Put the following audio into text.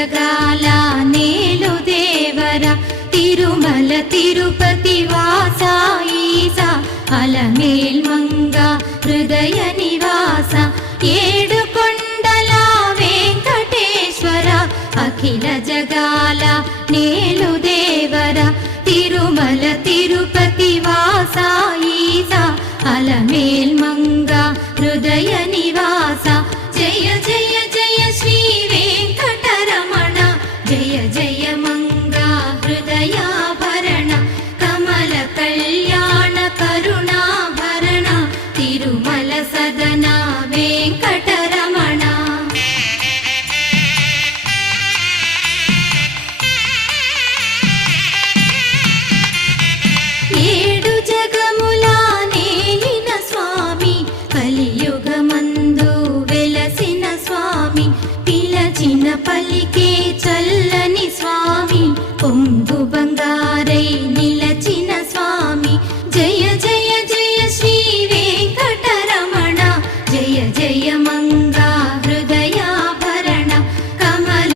జగాల నేలు దేవర తిరుమల తిరుపతి వాస ఈసా అలమేల్ మంగ హృదయ నివాస ఏడు కొండల వెంకటేశ్వర అఖిల జగాల నేలు దేవర తిరుమల తిరుపతి వాస ఈసా అలమేల్ మంగ హృదయ నివాస జయ జయ జయ శ్రీ వెంకటరమణ జయ జయ మంగ హృదయాభరణ కమల కళ్యాణ కరుణాభరణ తిరుమల సదన వెంకటరమణ. ఏడు జగముల నేలిన స్వామి కలియుగమందు వెలసిన స్వామి పిలచిన పలికే చల్లని స్వామి పొంగు బంగారు